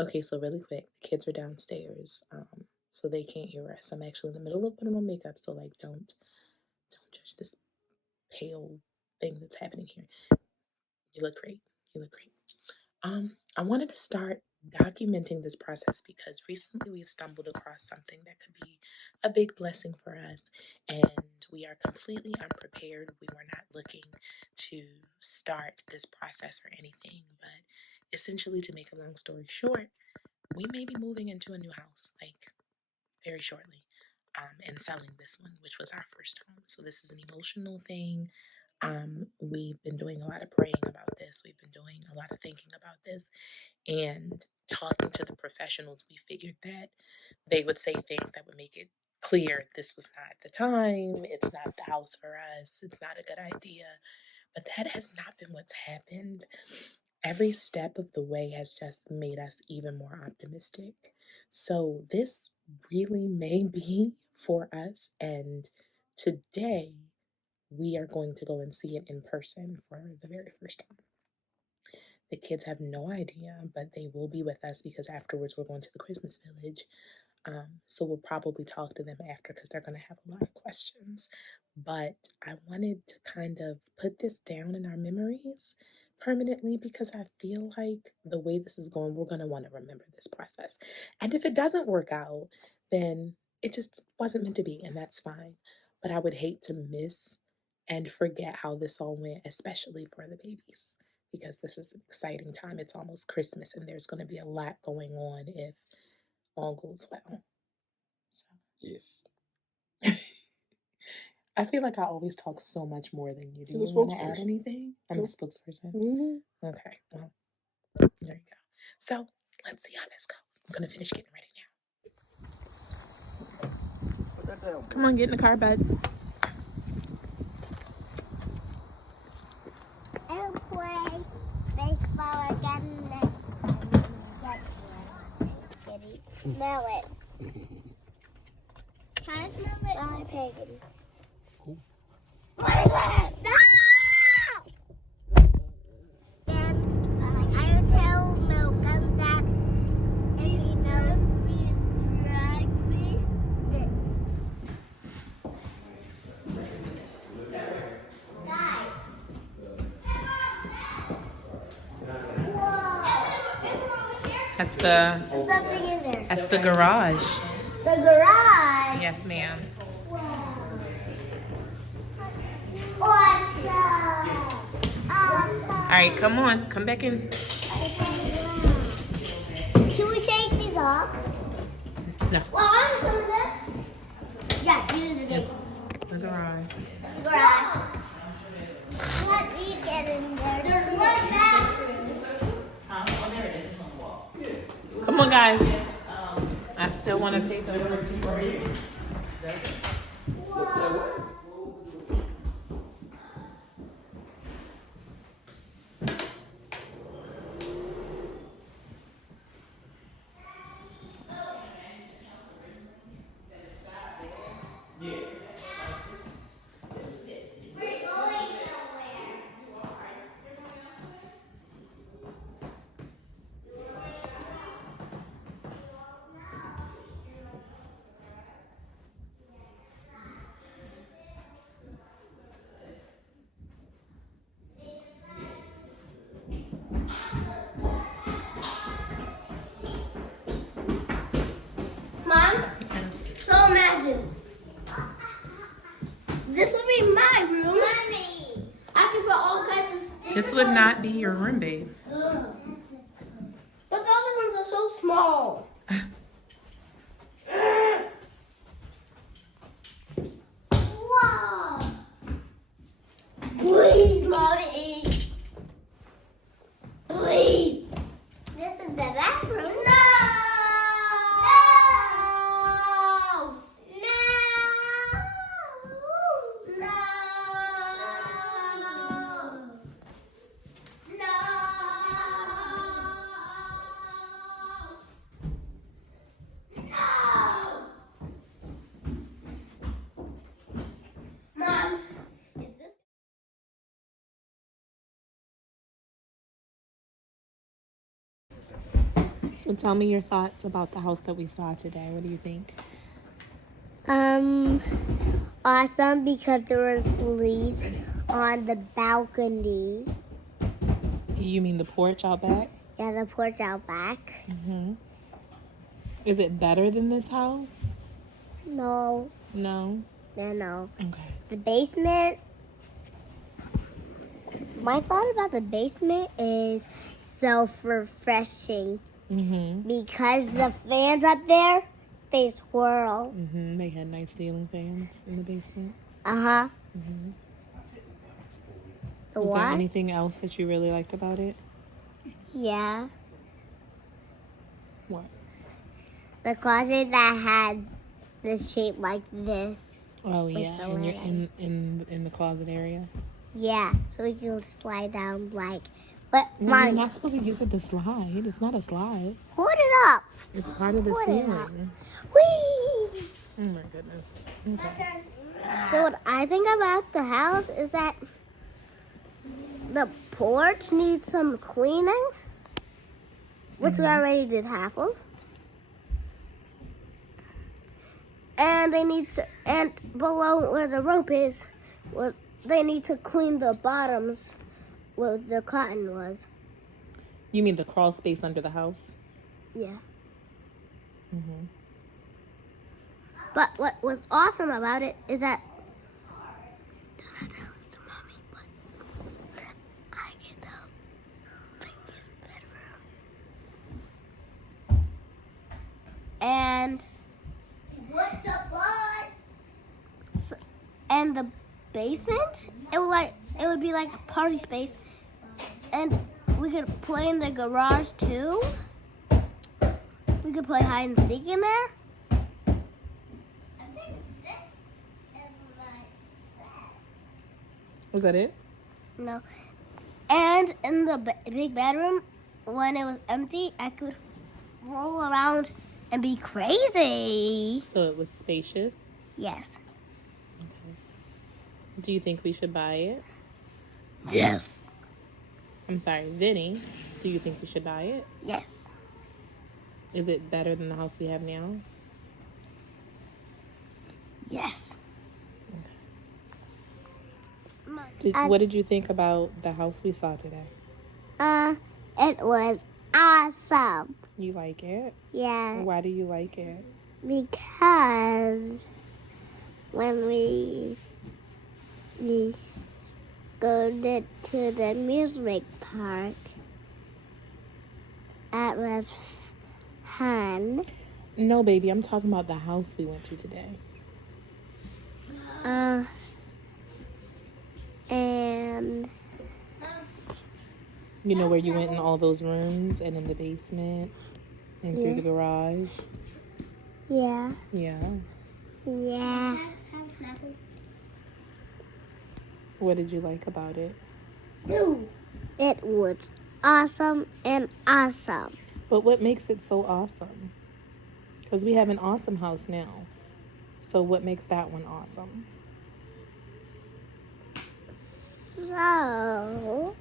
Okay, so really quick, the kids are downstairs, so they can't hear us. I'm actually in the middle of putting on makeup, so like don't judge this pale thing that's happening here. You look great. You look great. I wanted to start documenting this process because recently we've stumbled across something that could be a big blessing for us, and we are completely unprepared. We were not looking to start this process or anything, but essentially, to make a long story short, we may be moving into a new house like very shortly, and selling this one, which was our first home. So this is an emotional thing. We've been doing a lot of praying about this. We've been doing a lot of thinking about this, and talking to the professionals, we figured that they would say things that would make it clear this was not the time, it's not the house for us, it's not a good idea. But that has not been what's happened. Every step of the way has just made us even more optimistic. So this really may be for us. And today we are going to go and see it in person for the very first time. The kids have no idea, but they will be with us because afterwards we're going to the Christmas village. So we'll probably talk to them after because they're going to have a lot of questions. But I wanted to kind of put this down in our memories permanently because I feel like the way this is going, we're going to want to remember this process. And if it doesn't work out, then it just wasn't meant to be, and that's fine. But I would hate to miss and forget how this all went, especially for the babies, because this is an exciting time. It's almost Christmas, and there's going to be a lot going on if all goes well. So, Yes. I feel like I always talk so much more than you. Do You're you the want to add spokesperson. anything? I'm the Nope. spokesperson. Mm-hmm. Okay, well, there you go. So let's see how this goes. I'm gonna finish getting ready now. Put that down. Come on, get in the car, bud. I'll play baseball again next time. Kitty, smell it. Can I smell it? I'm pagan. Cool. What is that? No! And I'll tell Malcolm that if he knows me, dragged me, that guys. That's There's something in there. that's the garage. The garage. Yes, ma'am. Awesome. Awesome. All right, come on, come back in. Should we take these off? No, Well, I'm gonna do this. Yeah, you do this. the garage. The garage. Let me get in there. There's one bathroom. Oh, there it is. Come on, guys. I still want to take them. We're going somewhere. Mom, so imagine. This would be my room. Mommy. I could put all kinds of things. This would not be your room, babe. Ugh. But the other ones are so small. Wow. Please, Mommy. Please. This is the bathroom. No. No. No. No. No. So tell me your thoughts about the house that we saw today. What do you think? Awesome because there was leaves on the balcony. You mean the porch out back? Yeah, the porch out back. Is it better than this house? No. No? No. Okay. The basement. My thought about the basement is self-refreshing because the fans up there, they swirl. They had nice ceiling fans in the basement. Uh-huh. Was there anything else that you really liked about it? Yeah. What? The closet that had the shape like this. Oh With yeah, the in, your, leg. in the closet area. Yeah, so we can slide down like. But No, you're Mom, not supposed to use it to slide. It's not a slide. hold it up. It's part of the Hold it up. ceiling. Whee! Oh my goodness. Okay. So what I think about the house is that the porch needs some cleaning, which we already did half of. And they need to, and below where the rope is, they need to clean the bottoms where the cotton was. You mean the crawl space under the house? Yeah. But what was awesome about it is that, don't tell this to Mommy, but I get the biggest bedroom. And what's a part? So, and the basement, it would be like a party space, and we could play in the garage too. We could play hide and seek in there. Was that it? No. And in the big bedroom, when it was empty, I could roll around and be crazy. So it was spacious. Yes. Do you think we should buy it? Yes. I'm sorry, Vinny. Do you think we should buy it? Yes. Is it better than the house we have now? Yes. What did you think about the house we saw today? It was awesome. You like it? Yeah. Why do you like it? Because when we go to the amusement park, that was fun. No, baby, I'm talking about the house we went to today. And You know where you went in all those rooms and in the basement and through the garage? yeah. Yeah. Yeah. What did you like about it? It was awesome and awesome. But what makes it so awesome? Because we have an awesome house now. So what makes that one awesome? So,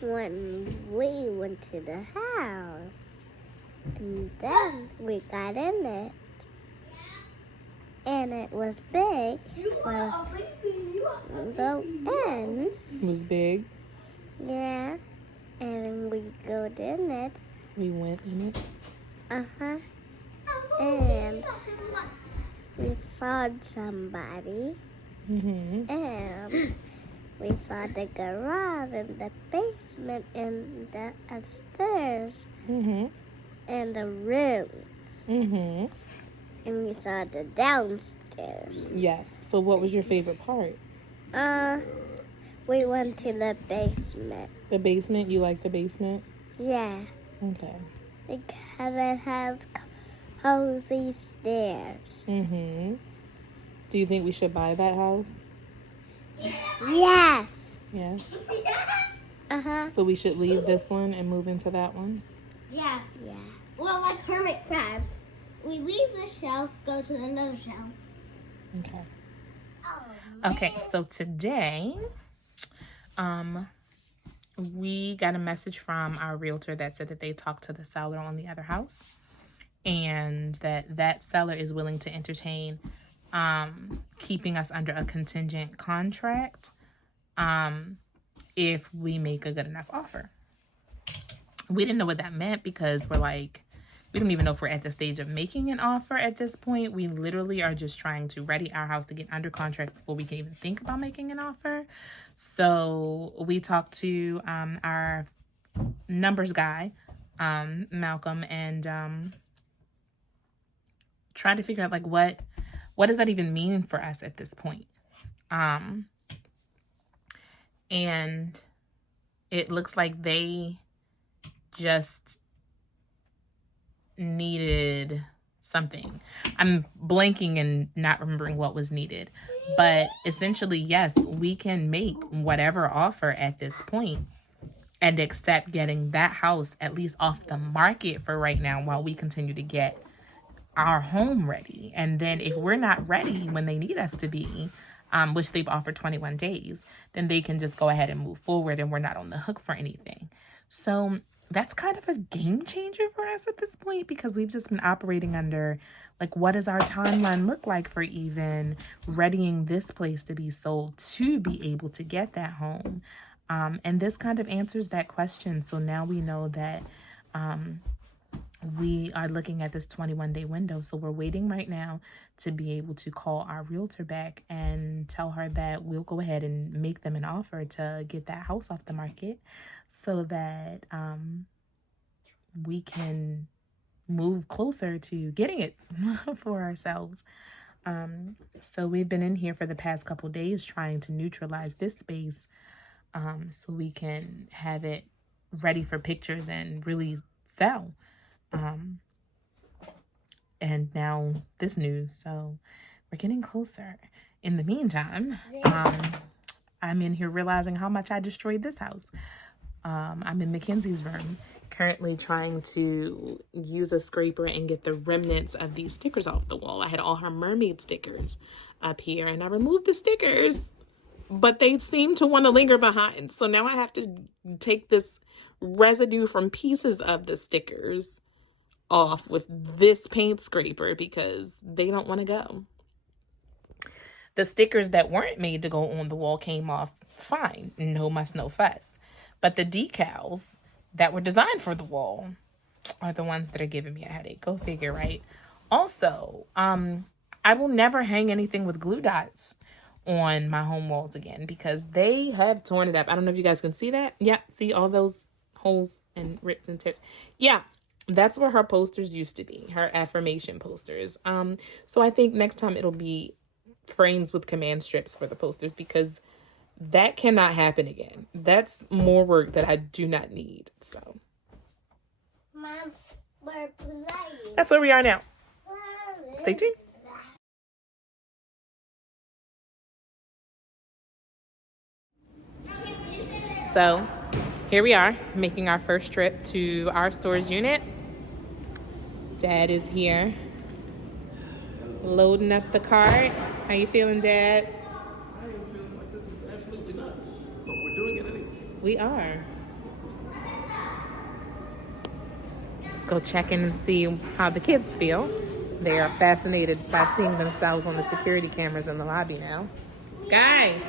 when we went to the house, and then we got in it, and it was big, first go in, It was big. yeah, and we go in it, We went in it. and we saw somebody, Mm-hmm. and we saw the garage and the basement and the upstairs Mm-hmm. and the rooms, Mm-hmm. and we saw the downstairs. Yes. So what was your favorite part? We went to the basement. The basement? You like the basement? Yeah, Okay. because it has cozy stairs. Mm-hmm. Do you think we should buy that house? Yes. Yes. Uh-huh. So we should leave this one and move into that one? Yeah. Yeah. Well, like hermit crabs. We leave the shell, go to another shell. Okay. Okay, so today, we got a message from our realtor that said that they talked to the seller on the other house, and that seller is willing to entertain keeping us under a contingent contract if we make a good enough offer. We didn't know what that meant because we're like, we don't even know if we're at the stage of making an offer at this point. We literally are just trying to ready our house to get under contract before we can even think about making an offer. So we talked to our numbers guy, Malcolm, and trying to figure out like what does that even mean for us at this point. And it looks like they just needed something. I'm blanking and not remembering what was needed. But essentially, yes, we can make whatever offer at this point and accept getting that house at least off the market for right now while we continue to get our home ready. And then if we're not ready when they need us to be, which they've offered 21 days, then they can just go ahead and move forward and we're not on the hook for anything. So that's kind of a game changer for us at this point because we've just been operating under like, what does our timeline look like for even readying this place to be sold to be able to get that home? And this kind of answers that question. So now we know that we are looking at this 21-day window. So we're waiting right now to be able to call our realtor back and tell her that we'll go ahead and make them an offer to get that house off the market so that we can move closer to getting it for ourselves. So we've been in here for the past couple days trying to neutralize this space so we can have it ready for pictures and really sell. And now this news, so we're getting closer. In the meantime, I'm in here realizing how much I destroyed this house. I'm in Mackenzie's room, currently trying to use a scraper and get the remnants of these stickers off the wall. I had all her mermaid stickers up here, and I removed the stickers, but they seem to want to linger behind. So now I have to take this residue from pieces of the stickers off with this paint scraper because they don't want to go. The stickers that weren't made to go on the wall came off fine. No muss, no fuss. But the decals that were designed for the wall are the ones that are giving me a headache. Go figure, right? Also, I will never hang anything with glue dots on my home walls again because they have torn it up. I don't know if you guys can see that. Yeah, see all those holes and rips and tears. Yeah, that's where her posters used to be, her affirmation posters. So I think next time it'll be frames with command strips for the posters because that cannot happen again. That's more work that I do not need. So, Mom, we're playing. That's where we are now. Stay tuned. So here we are making our first trip to our storage unit. Dad is here loading up the cart. How you feeling, Dad? I am feeling like this is absolutely nuts, but we're doing it anyway. We are. Let's go check in and see how the kids feel. They are fascinated by seeing themselves on the security cameras in the lobby now. Guys,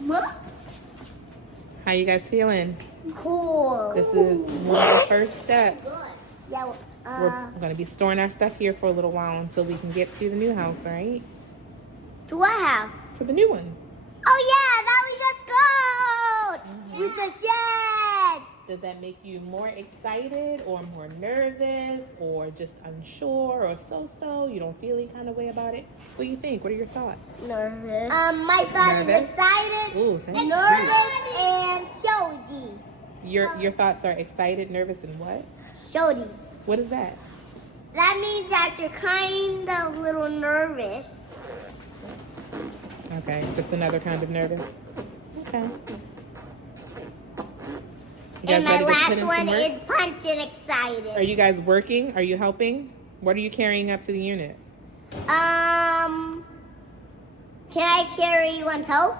What? how you guys feeling? Cool. This is one of the first steps. Yeah. We're going to be storing our stuff here for a little while until we can get to the new house, right? To what house? To the new one. Oh yeah, that we just go with the shed. Does that make you more excited or more nervous or just unsure or so-so? You don't feel any kind of way about it? What do you think? What are your thoughts? Nervous. My thought is excited, Ooh, thanks. nervous, and shody. Your thoughts are excited, nervous, and what? Shody. What is that? That means that you're kind of a little nervous. Okay, just another kind of nervous. Okay. You guys And my ready to put last in some one work? is punch and excited. Are you guys working? Are you helping? What are you carrying up to the unit? Can I carry one toe?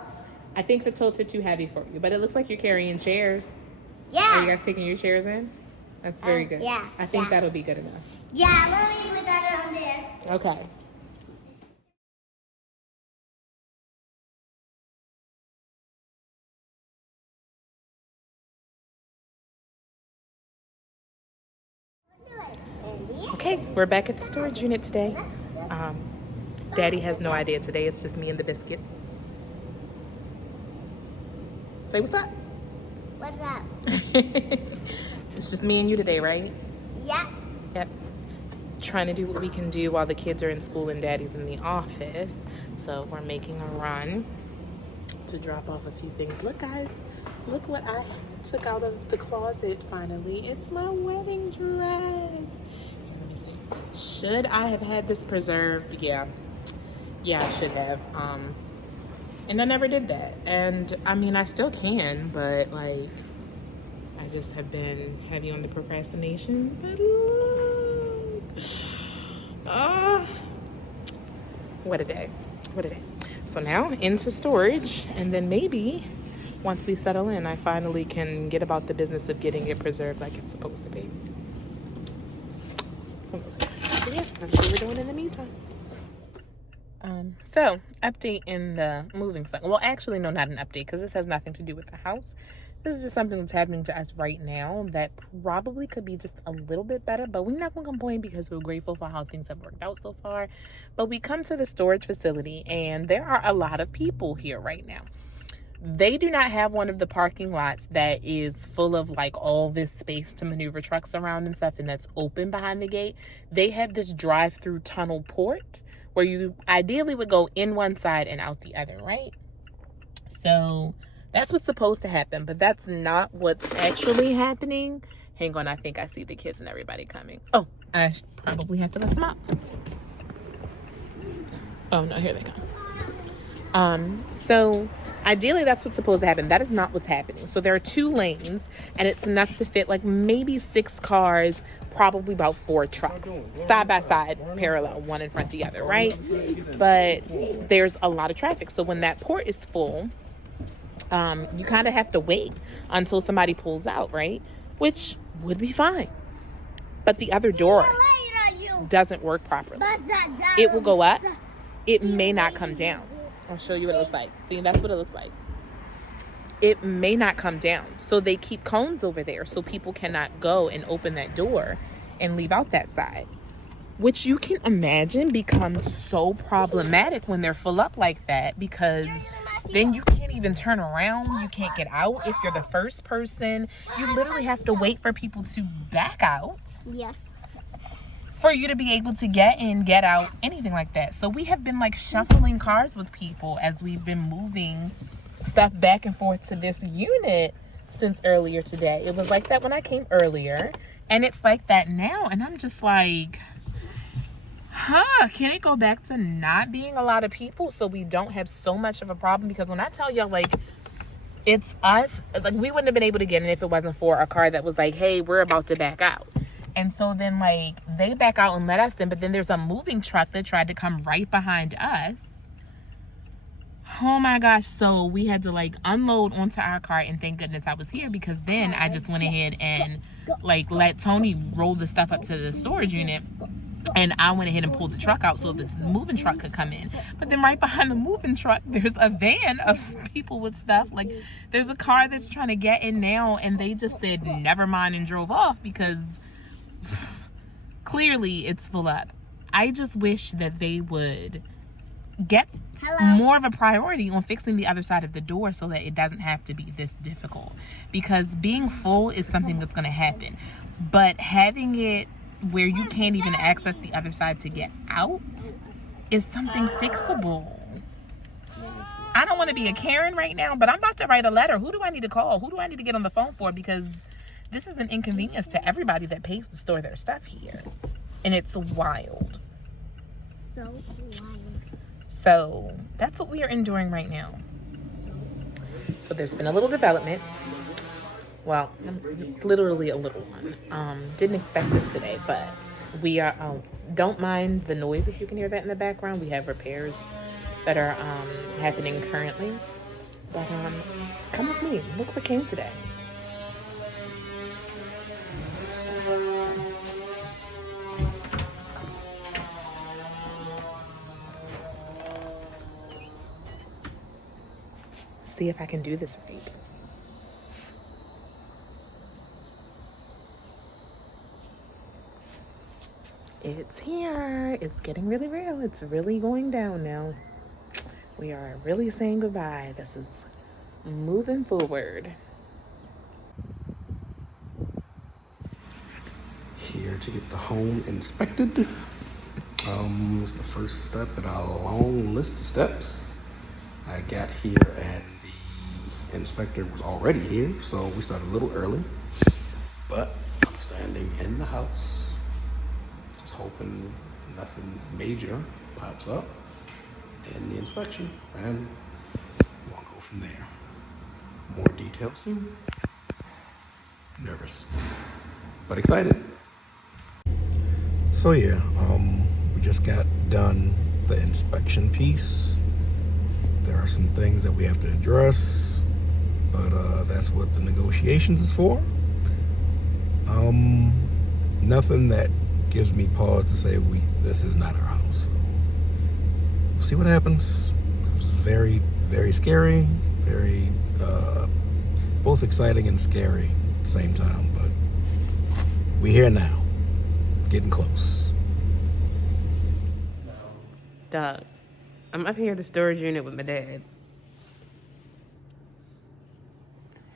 I think the totes are too heavy for you, but it looks like you're carrying chairs. Yeah. Are you guys taking your chairs in? That's very good. Yeah. I think that'll be good enough. Yeah, let me put that on there. Okay. Okay, we're back at the storage unit today. Daddy has no idea today. It's just me and the biscuit. Say what's up. What's up? It's just me and you today, right? Yeah. Yep. Trying to do what we can do while the kids are in school and Daddy's in the office. So we're making a run to drop off a few things. Look, guys. Look what I took out of the closet finally. It's my wedding dress. Here, let me see. Should I have had this preserved? Yeah. Yeah, I should have. And I never did that. And I mean, I still can, but like, I just have been heavy on the procrastination. But look, what a day. What a day. So now into storage, and then maybe once we settle in, I finally can get about the business of getting it preserved like it's supposed to be. So yeah, that's what we're doing in the meantime. So update in the moving cycle. Well, actually, no, not an update, because this has nothing to do with the house. This is just something that's happening to us right now that probably could be just a little bit better, but we're not going to complain because we're grateful for how things have worked out so far. But we come to the storage facility and there are a lot of people here right now. They do not have one of the parking lots that is full of like all this space to maneuver trucks around and stuff, and that's open behind the gate. They have this drive-through tunnel port where you ideally would go in one side and out the other, right? So that's what's supposed to happen, but that's not what's actually happening. Hang on, I think I see the kids and everybody coming. Oh, I probably have to let them out. Oh no, here they come. So ideally that's what's supposed to happen. That is not what's happening. So there are 2 lanes and it's enough to fit like maybe 6 cars, probably about 4 trucks, side by side, parallel, one in front of the other, right? But there's a lot of traffic. So when that port is full, you kind of have to wait until somebody pulls out, right? Which would be fine. But the other door doesn't work properly. It will go up. It may not come down. I'll show you what it looks like. See, that's what it looks like. It may not come down. So they keep cones over there so people cannot go and open that door and leave out that side, which you can imagine becomes so problematic when they're full up like that, because then you can't even turn around. You can't get out if you're the first person. You literally have to wait for people to back out. Yes. For you to be able to get in, get out, anything like that. So we have been like shuffling cars with people as we've been moving stuff back and forth to this unit since earlier today. It was like that when I came earlier, and it's like that now. And I'm just like, can it go back to not being a lot of people so we don't have so much of a problem? Because when I tell y'all, like, it's us, like, we wouldn't have been able to get in if it wasn't for a car that was like, hey, we're about to back out. And so then, like, they back out and let us in, but then there's a moving truck that tried to come right behind us. Oh my gosh. So we had to like unload onto our car, and thank goodness I was here, because then I just went ahead and like let Tony roll the stuff up to the storage unit, and I went ahead and pulled the truck out so this moving truck could come in. But then right behind the moving truck, there's a van of people with stuff. Like, there's a car that's trying to get in now, and they just said never mind and drove off because clearly it's full up. I just wish that they would get more of a priority on fixing the other side of the door so that it doesn't have to be this difficult, because being full is something that's going to happen, but having it where you can't even access the other side to get out is something fixable. I don't want to be a Karen right now, but I'm about to write a letter. Who do I need to call? Who do I need to get on the phone for? Because this is an inconvenience to everybody that pays to store their stuff here. And it's wild. So wild. So that's what we are enduring right now. So there's been a little development. Well, literally a little one. Didn't expect this today, but we are, don't mind the noise if you can hear that in the background. We have repairs that are happening currently. But come with me. Look what came today. See if I can do this right. It's here. It's getting really real. It's really going down now. We are really saying goodbye. This is moving forward. Here to get the home inspected. It's the first step in a long list of steps. I got here and the inspector was already here, so we started a little early. But I'm standing in the house, just hoping nothing major pops up in the inspection, and we'll go from there. More details soon. Nervous, but excited. So yeah, we just got done the inspection piece. There are some things that we have to address, but that's what the negotiations is for. Nothing that gives me pause to say this is not our house. So we'll see what happens. It was very, very scary, very both exciting and scary at the same time. But we're here now, getting close. Dog, I'm up here at the storage unit with my dad.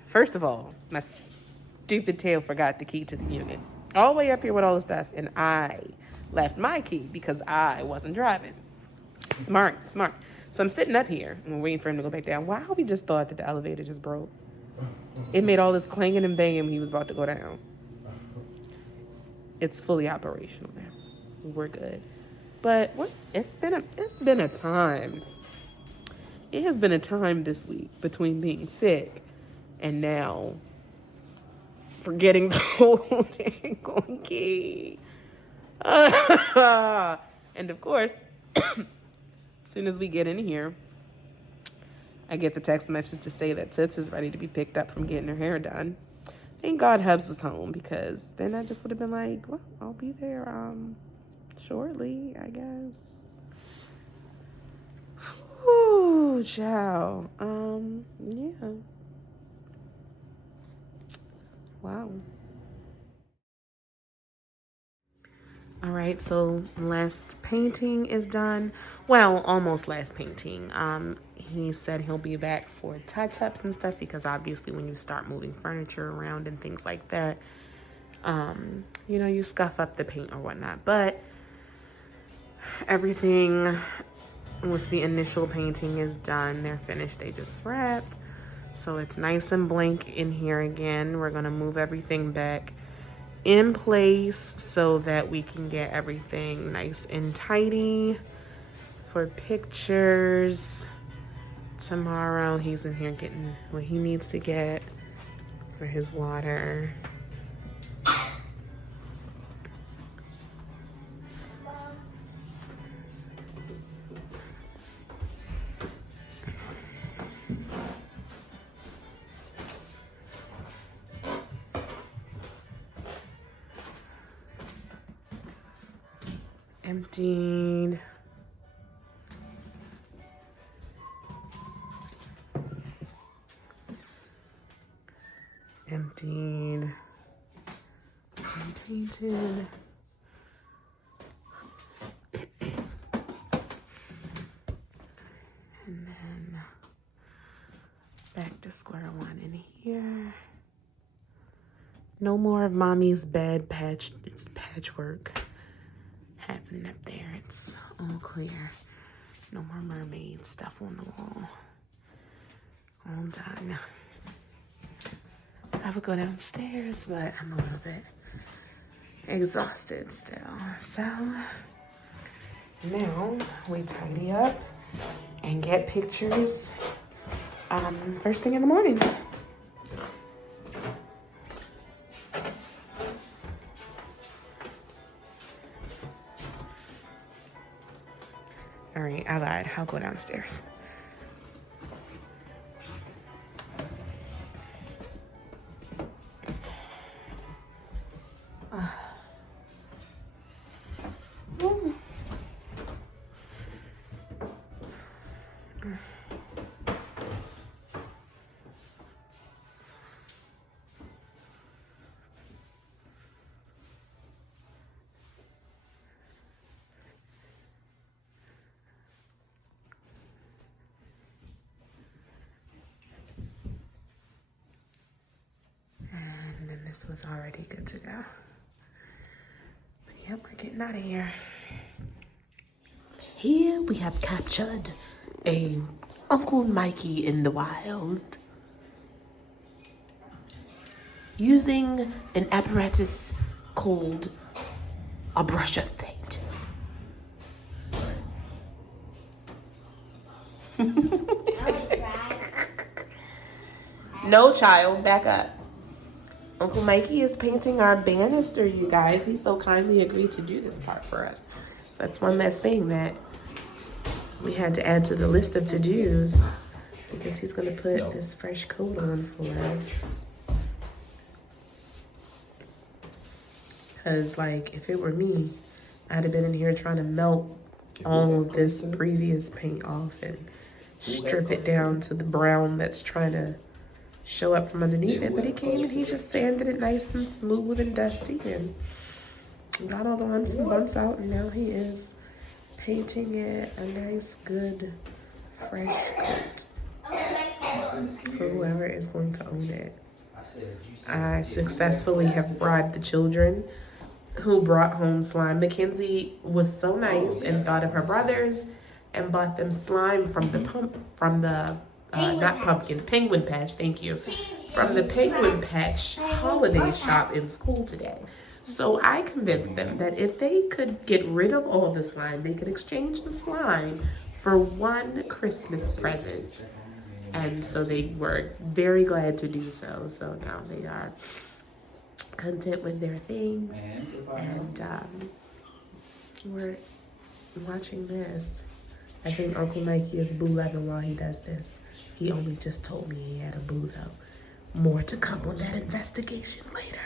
First of all, my stupid tail forgot the key to the unit. All the way up here with all the stuff, and I left my key because I wasn't driving. Smart. So I'm sitting up here and we're waiting for him to go back down. Why we just thought that the elevator just broke? It made all this clanging and banging when he was about to go down. It's fully operational now. We're good. But it's been a time. It has been a time this week between being sick and now forgetting the whole dang key. And of course, as soon as we get in here, I get the text message to say that Toots is ready to be picked up from getting her hair done. Thank God Hubs was home, because then I just would have been like, well, I'll be there shortly, I guess. Whew, ciao. Yeah. Wow. All right, so last painting is done. Well, almost last painting. He said he'll be back for touch-ups and stuff, because obviously when you start moving furniture around and things like that, you scuff up the paint or whatnot. But everything with the initial painting is done. They're finished. They just wrapped. So it's nice and blank in here again. We're gonna move everything back in place so that we can get everything nice and tidy for pictures. Tomorrow he's in here getting what he needs to get for his water. Emptied. Emptied. And painted. And then back to square one in here. No more of mommy's bed it's patchwork happening up there. It's all clear. No more mermaid stuff on the wall. All done. I would go downstairs, but I'm a little bit exhausted still. So now we tidy up and get pictures first thing in the morning. All right, I lied. I'll go downstairs. this was already good to go. But yep, we're getting out of here. Here we have captured a Uncle Mikey in the wild using an apparatus called a brush of paint. No, child, back up. Uncle Mikey is painting our banister, you guys. He so kindly agreed to do this part for us. So that's one less thing that we had to add to the list of to-dos because he's going to put this fresh coat on for us. Because, like, if it were me, I'd have been in here trying to melt all of this previous paint off and strip it down to the brown that's trying to show up from underneath it. But he came and he just sanded it nice and smooth and dusty and got all the lumps and bumps out. And now he is painting it a nice, good, fresh coat for whoever is going to own it. I successfully have bribed the children who brought home slime. Mackenzie was so nice and thought of her brothers and bought them slime from the penguin patch, thank you, from the Penguin Patch holiday shop in school today. So I convinced them that if they could get rid of all the slime, they could exchange the slime for one Christmas present. And so they were very glad to do so. So now they are content with their things. And we're watching this. I think Uncle Mikey is boo-loving while he does this. He only just told me he had a boo, though. More to come on that investigation later.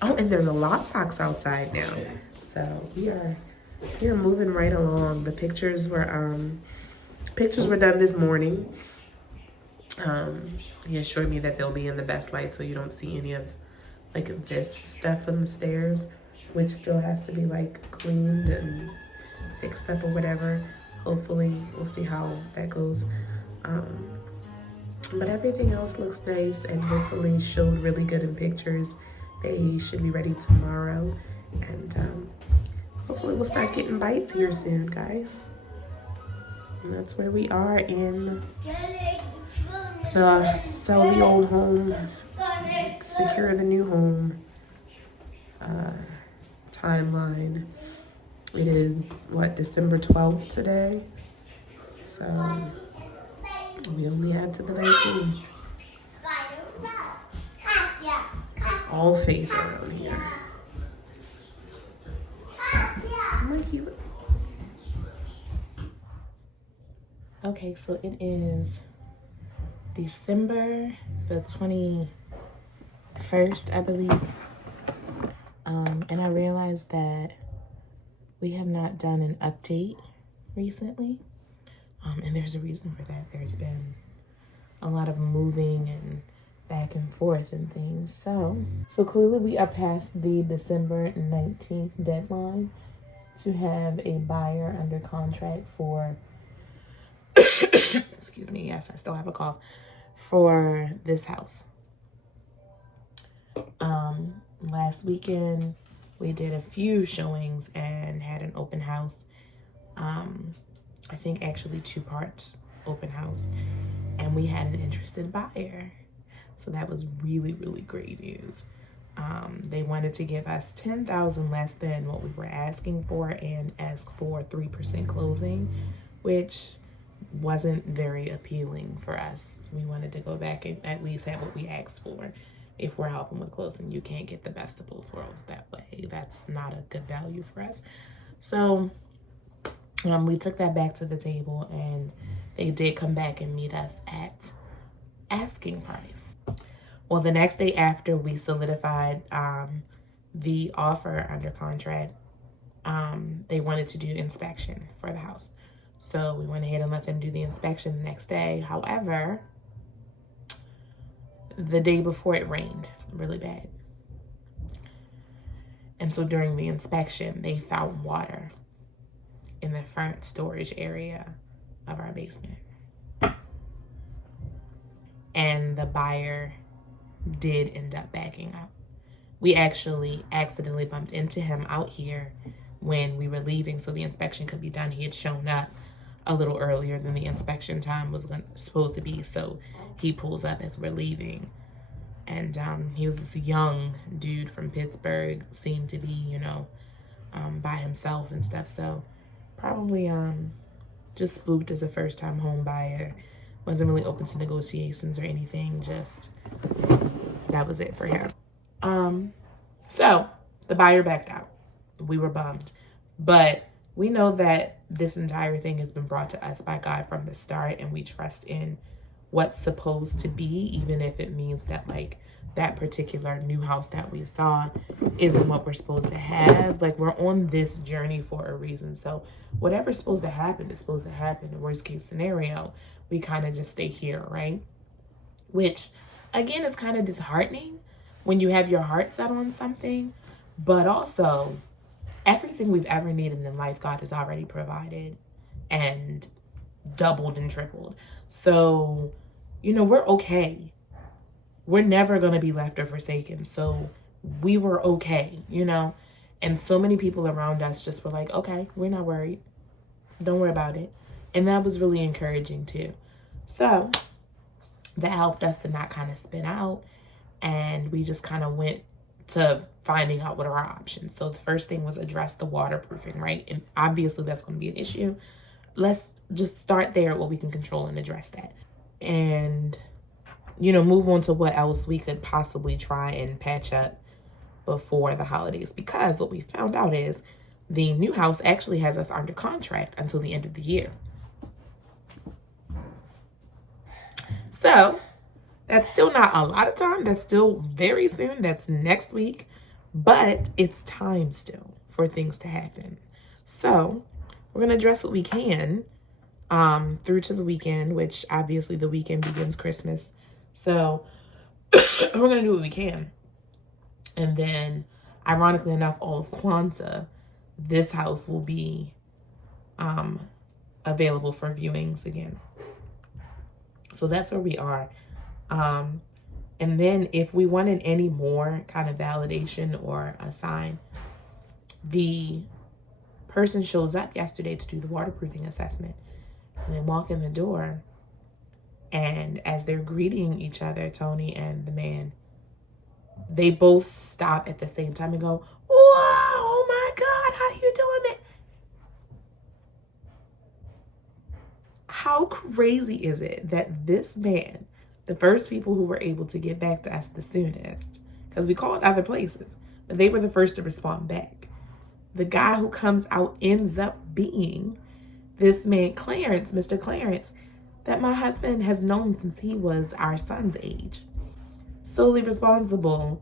Oh, and there's a lockbox outside now. So we are moving right along. The pictures were done this morning. He assured me that they'll be in the best light so you don't see any of like this stuff on the stairs, which still has to be like cleaned and fixed up or whatever. Hopefully we'll see how that goes. But everything else looks nice and hopefully showed really good in pictures. They should be ready tomorrow. And hopefully we'll start getting bites here soon, guys. And that's where we are in the sell the old home, secure the new home timeline. It is, December 12th today? So we only add to the 19th. All faith around here. Okay, so it is December the 21st, I believe. And I realized that we have not done an update recently. And there's a reason for that. There's been a lot of moving and back and forth and things. So clearly we are past the December 19th deadline to have a buyer under contract for, excuse me, yes, I still have a cough, for this house. Last weekend we did a few showings and had an open house. I think actually 2 parts open house, and we had an interested buyer. So that was really, really great news. They wanted to give us $10,000 less than what we were asking for and ask for 3% closing, which wasn't very appealing for us. We wanted to go back and at least have what we asked for. If we're helping with closing, you can't get the best of both worlds that way. That's not a good value for us. So we took that back to the table, and they did come back and meet us at asking price. Well, the next day after we solidified the offer under contract, they wanted to do inspection for the house. So we went ahead and let them do the inspection the next day. However, the day before it rained really bad. And so during the inspection, they found water in the front storage area of our basement. And the buyer did end up backing out. We actually accidentally bumped into him out here when we were leaving so the inspection could be done. He had shown up a little earlier than the inspection time was supposed to be, so he pulls up as we're leaving. And he was this young dude from Pittsburgh, seemed to be, you know, by himself and stuff. So probably just spooked as a first-time home buyer. Wasn't really open to negotiations or anything. Just that was it for him. So the buyer backed out. We were bummed, but we know that this entire thing has been brought to us by God from the start, and we trust in what's supposed to be, even if it means that like that particular new house that we saw isn't what we're supposed to have. Like, we're on this journey for a reason. So whatever's supposed to happen is supposed to happen. The worst case scenario, we kind of just stay here, right? Which again is kind of disheartening when you have your heart set on something, but also everything we've ever needed in life, God has already provided and doubled and tripled. So, you know, we're okay. We're never going to be left or forsaken. So we were okay, you know, and so many people around us just were like, okay, we're not worried. Don't worry about it. And that was really encouraging too. So that helped us to not kind of spin out. And we just kind of went to finding out what are our options. So the first thing was address the waterproofing, right? And obviously that's going to be an issue. Let's just start there, what we can control, and address that. And, you know, move on to what else we could possibly try and patch up before the holidays. Because what we found out is the new house actually has us under contract until the end of the year. So that's still not a lot of time. That's still very soon. That's next week. But it's time still for things to happen. So we're going to address what we can through to the weekend, which obviously the weekend begins Christmas. So we're going to do what we can. And then, ironically enough, all of Kwanzaa, this house will be available for viewings again. So that's where we are. And then if we wanted any more kind of validation or a sign, the person shows up yesterday to do the waterproofing assessment. And they walk in the door, and as they're greeting each other, Tony and the man, they both stop at the same time and go, "Wow, oh my God, how you doing it?" How crazy is it that this man, the first people who were able to get back to us the soonest, because we called other places, but they were the first to respond back. The guy who comes out ends up being this man, Clarence, Mr. Clarence, that my husband has known since he was our son's age. Solely responsible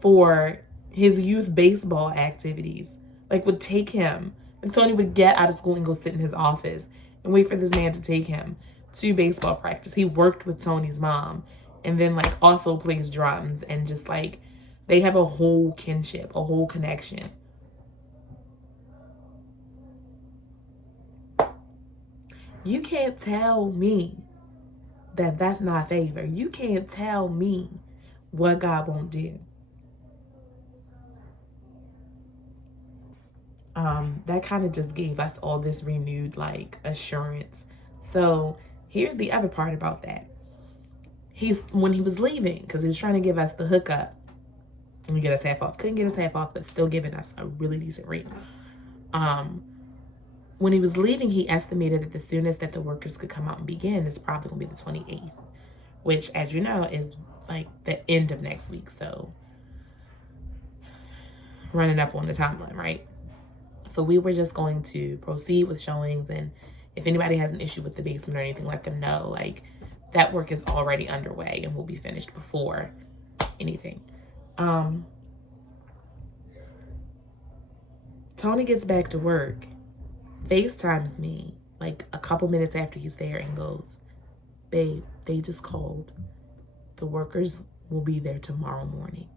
for his youth baseball activities. Like, would take him, and Tony would get out of school and go sit in his office and wait for this man to take him to baseball practice. He worked with Tony's mom, and then like also plays drums, and just like they have a whole kinship, a whole connection. You can't tell me that that's not favor. You can't tell me what God won't do. That kind of just gave us all this renewed like assurance. So here's the other part about that. When he was leaving, because he was trying to give us the hookup and get us half off. Couldn't get us half off, but still giving us a really decent rate. When he was leaving, he estimated that the soonest that the workers could come out and begin is probably going to be the 28th, which, as you know, is like the end of next week. So running up on the timeline, right? So we were just going to proceed with showings, and if anybody has an issue with the basement or anything, let them know. Like, that work is already underway and will be finished before anything. Tony gets back to work, FaceTimes me like a couple minutes after he's there and goes, "Babe, they just called. The workers will be there tomorrow morning."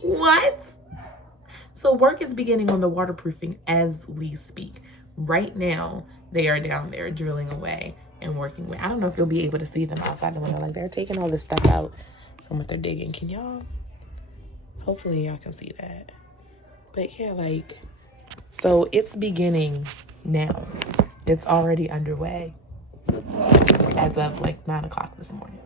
What? So work is beginning on the waterproofing as we speak. Right now, they are down there drilling away. and working with. I don't know if you'll be able to see them outside the window. Like, they're taking all this stuff out from what they're digging. Can y'all? Hopefully y'all can see that. But yeah, like, so it's beginning now. It's already underway as of like 9 o'clock this morning.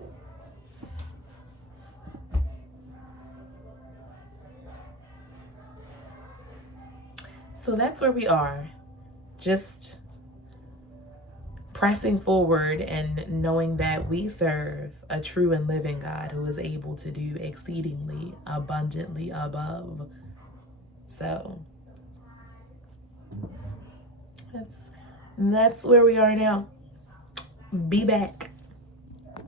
So that's where we are. Just pressing forward and knowing that we serve a true and living God who is able to do exceedingly abundantly above. So that's where we are now. Be back.